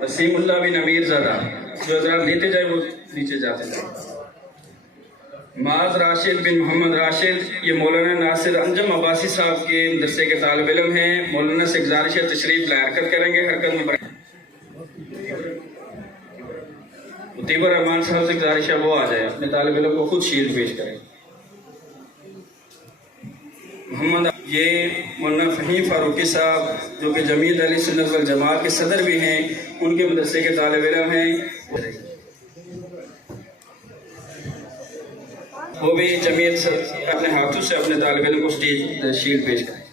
वसीम उल्लाह बिन अमीर ज़ादा, जो हज़रात लेते जाए वो नीचे जाते जाए। माज राशिद बिन मोहम्मद राशिद, ये मौलाना नासिर अंजम अब्बासी साहब के मदरसे के तालिब इल्म हैं। मौलाना से गुजारिश है तशरीफ ला हरकत करेंगे, हरकत में मुतीबर रहमान साहब से गुजारिश है वो आ जाए, अपने तालिब इल्म को खुद शील्ड पेश करें। मोहम्मद, ये मौलाना फ़हीम फ़ारूकी साहब जो कि जमीयत अहले सुन्नत वल जमात के सदर भी हैं, उनके मदरसे के तालिब इल्म हैं। वो भी जमीयत से अपने हाथों से अपने तालिब इल्म को स्टेज शील्ड पेश करें।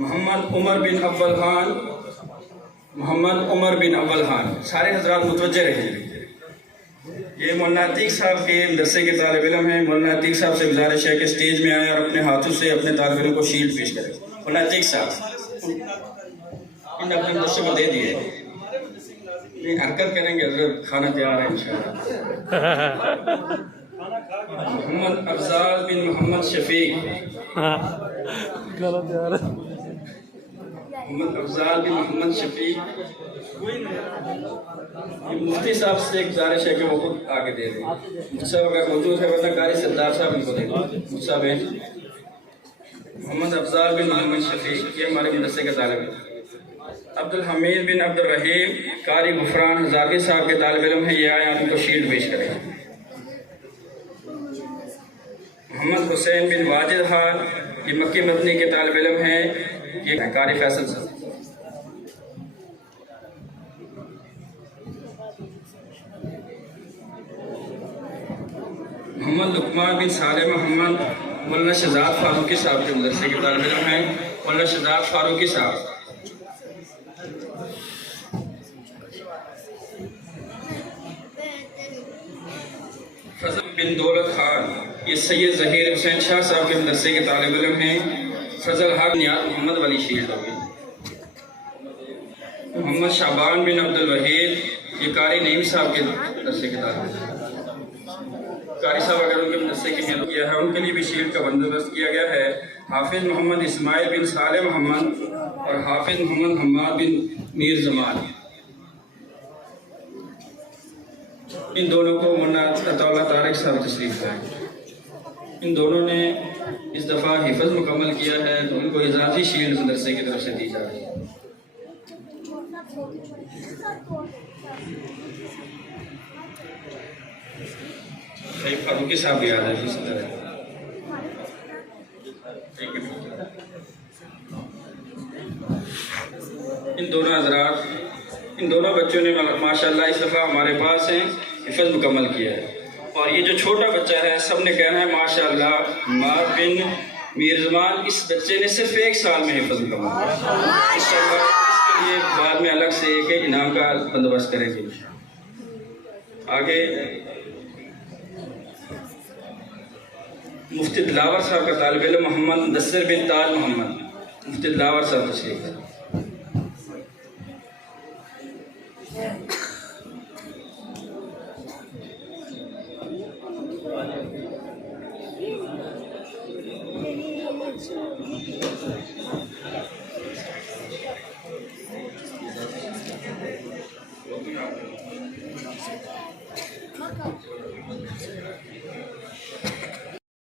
मोहम्मद उमर बिन अव्वल खान, मोहम्मद उमर बिन अव्वल खान, सारे हजरात मुतवज्जे रहें। ये मौलाना अतीक साहब के मदरसे के तालिब इल्म हैं। मौलाना अतीक साहब से गुजारिश है कि स्टेज में आए और अपने हाथों से अपने तालिब इल्म को शील्ड पेश करें। मौलाना अतीक साहब इन अपने मदरसे को दे दिए, हरकत करेंगे, अगर खाना तैयार है इंशाअल्लाह। मोहम्मद अफजाल बिन मोहम्मद शफीक, मोहम्मद अफजाल बिन मोहम्मद शफीक, मुफ्ती साहब से गुजारिश है कि वो खुद आगे दे दें। मुफ्ती साहब अगर मौजूद है, वरना कारी सरदार साहब इनको दे दें। मुफ्ती साहब हैं मोहम्मद अफजाल बिन मोहम्मद शफीक, ये हमारे मदरसे के तालिब हैं। अब्दुल हमीद बिन अब्दुल रहीम कारी गुफरान हजारी साहब के तालिब इल्म हैं, ये आए आप इनको शील्ड पेश करें। मोहम्मद हुसैन बिन वाजिद खान, ये मक्की मदनी के तालिब इल्म हैं, ये कारी फैसल साहब। मोहम्मद लुकमान बिन साले मोहम्मद मौलाना शहजाद फारूकी साहब के मदरसे के तालिब इल्म हैं। मौलाना शहजाद फारूकी साहब। फजल बिन दौलत खान, ये सैयद ज़हीर हुसैन शाह साहब के मदरसे के तालिब इल्म हैं। फजल हक नियाज मोहम्मद वाली शील्ड होगी। मोहम्मद शाबान बिन अब्दुल वहीद, ये कारी नईम साहब के मदरसे के तालिब इल्म। कारी साहब अगर उनके मदरसे के में किया है, उनके लिए भी शील्ड का बंदोबस्त किया गया है। हाफिज मोहम्मद इस्माइल बिन साले मोहम्मद और हाफिज मोहम्मद हम्माद बिन मीर जमाल, इन दोनों को मौलाना अताउल्लाह तारिक साहब तशरीफ लाए। इन दोनों ने इस दफ़ा हिफ़्ज़ मुकम्मल किया है, तो उनको इजाज़ी शील्ड मदरसे की तरफ से दी जा रही है। फारूकी साहब भी आ रहे हैं। इन दोनों हजरात, इन दोनों बच्चों ने माशाल्लाह इस दफ़ा हमारे पास हैं, हिफ़्ज़ मुकम्मल किया है। और ये जो छोटा बच्चा है, सब ने कहना है माशाल्लाह हम्माद बिन मीर जमाल, इस बच्चे ने सिर्फ 1 साल में हिफ़्ज़ मुकम्मल किया। इसके लिए बाद में अलग से एक इनाम का बंदोबस्त करेंगे। आगे मुफ्ती दिलावर साहब का तालिब इल्म मोहम्मद मुदस्सिर बिन ताज मोहम्मद, मुफ्ती दिलावर साहब तशरीफ है।